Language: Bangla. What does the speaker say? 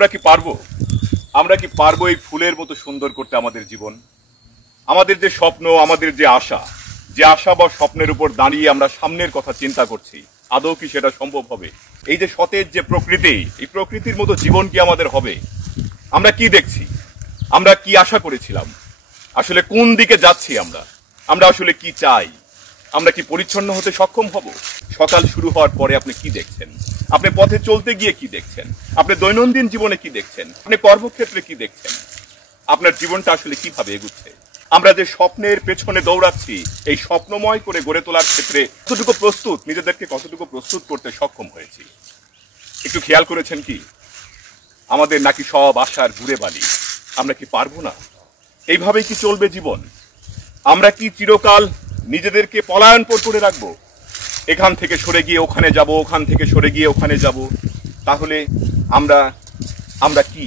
আমরা কি পারবো এই ফুলের মতো সুন্দর করতে আমাদের জীবন? আমাদের যে স্বপ্ন, আমাদের যে আশা বা স্বপ্নের উপর দাঁড়িয়ে আমরা সামনের কথা চিন্তা করছি, আদৌ কি সেটা সম্ভব হবে? এই যে সতেজ যে প্রকৃতি, এই প্রকৃতির মতো জীবন কি আমাদের হবে? আমরা কি দেখছি? আমরা কি আশা করেছিলাম? আসলে কোন দিকে যাচ্ছি আমরা আসলে কি চাই? আমরা কি পরিচ্ছন্ন হতে সক্ষম হব? সকাল শুরু হওয়ার পরে আপনি কি দেখছেন? আপনি পথে চলতে গিয়ে কি দেখছেন? আপনি দৈনন্দিন জীবনে কি দেখছেন? আপনি কর্মক্ষেত্রে কি দেখছেন? আপনার জীবনটা আসলে কিভাবে এগুচ্ছে? আমরা যে স্বপ্নের পেছনে দৌড়াচ্ছি, এই স্বপ্নময় করে গড়ে তোলার ক্ষেত্রে নিজেদেরকে কতটুকু প্রস্তুত করতে সক্ষম হয়েছি? একটু খেয়াল করেছেন কি? আমাদের নাকি সব আশার ঘুরে বালি? আমরা কি পারবো না? এইভাবেই কি চলবে জীবন? আমরা কি চিরকাল নিজেদেরকে পলায়নপর করে রাখবো? এখান থেকে সরে গিয়ে ওখানে যাব, ওখান থেকে সরে গিয়ে ওখানে যাব। তাহলে আমরা আমরা কি?